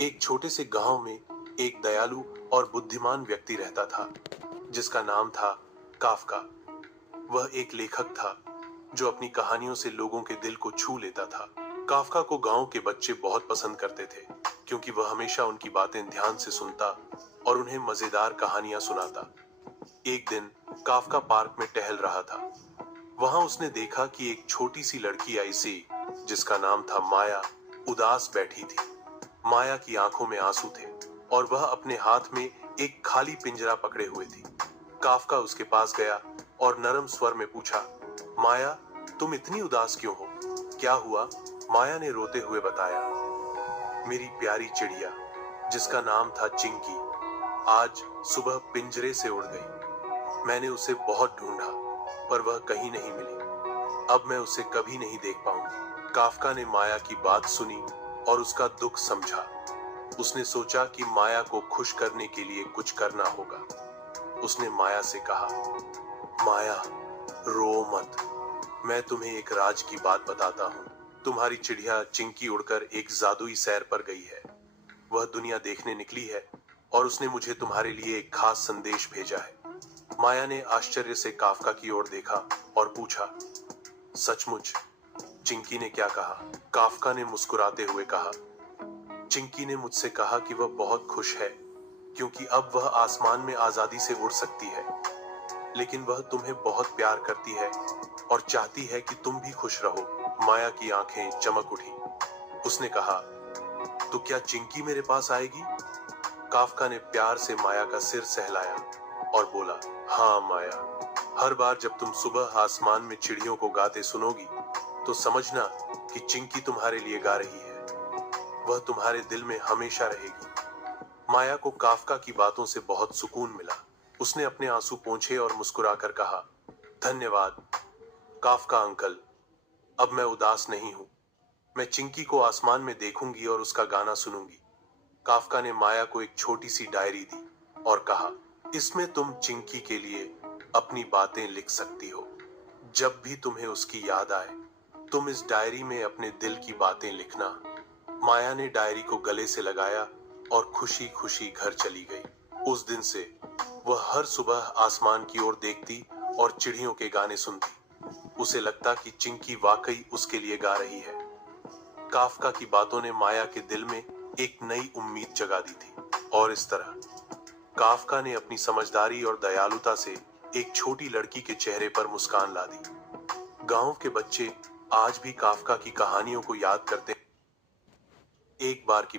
एक छोटे से गांव में एक दयालु और बुद्धिमान व्यक्ति रहता था जिसका नाम था काफका। वह एक लेखक था जो अपनी कहानियों से लोगों के दिल को छू लेता था। काफका को गांव के बच्चे बहुत पसंद करते थे क्योंकि वह हमेशा उनकी बातें ध्यान से सुनता और उन्हें मजेदार कहानियां सुनाता। एक दिन काफका पार्क में टहल रहा था। वहां उसने देखा कि एक छोटी सी लड़की आई सी जिसका नाम था माया उदास बैठी थी। माया की आंखों में आंसू थे और वह अपने हाथ में एक खाली पिंजरा पकड़े हुए थी। काफका उसके पास गया और नरम स्वर में पूछा, माया, तुम इतनी उदास क्यों हो? क्या हुआ? माया ने रोते हुए बताया, मेरी प्यारी चिड़िया जिसका नाम था चिंकी आज सुबह पिंजरे से उड़ गई। मैंने उसे बहुत ढूंढा पर वह कहीं नहीं मिली। अब मैं उसे कभी नहीं देख पाऊंगी। काफका ने माया की बात सुनी और उसका दुख समझा। उसने सोचा कि माया को खुश करने के लिए कुछ करना होगा। उसने माया से कहा, माया, रो मत। मैं तुम्हें एक राज की बात बताता हूँ। तुम्हारी चिड़िया चिंकी उड़कर एक जादुई सैर पर गई है। वह दुनिया देखने निकली है और उसने मुझे तुम्हारे लिए एक खास संदेश भेजा है। माया ने आश्चर्य से काफका की ओर देखा और पूछा, सचमुच? चिंकी ने क्या कहा? काफका ने मुस्कुराते हुए कहा, चिंकी ने मुझसे कहा कि वह बहुत खुश है क्योंकि अब वह आसमान में आजादी से उड़ सकती है, लेकिन वह तुम्हें बहुत प्यार करती है और चाहती है कि तुम भी खुश रहो। माया की आंखें चमक उठी। उसने कहा, तो क्या चिंकी मेरे पास आएगी? काफका ने प्यार से माया का सिर सहलाया और बोला, हाँ माया, हर बार जब तुम सुबह आसमान में चिड़ियों को गाते सुनोगी तो समझना कि चिंकी तुम्हारे लिए गा रही है। वह तुम्हारे दिल में हमेशा रहेगी। माया को काफका की बातों से बहुत सुकून मिला। उसने अपने आंसू पोंछे और मुस्कुराकर कहा, धन्यवाद काफका अंकल, अब मैं उदास नहीं हूं। मैं चिंकी को आसमान में देखूंगी और उसका गाना सुनूंगी। काफका ने माया को एक छोटी सी डायरी दी और कहा, इसमें तुम चिंकी के लिए अपनी बातें लिख सकती हो। जब भी तुम्हें उसकी याद आए तुम इस डायरी में अपने दिल की बातें लिखना। माया ने डायरी को गले से लगाया और खुशी खुशी घर चली गई। उस दिन से वह हर सुबह आसमान की ओर देखती और चिड़ियों के गाने सुनती। उसे लगता कि चिंकी वाकई उसके लिए गा रही है। काफका की बातों ने माया के दिल में एक नई उम्मीद जगा दी थी और इस तरह काफका ने अपनी समझदारी और दयालुता से एक छोटी लड़की के चेहरे पर मुस्कान ला दी। गांव के बच्चे आज भी काफका की कहानियों को याद करते। एक बार की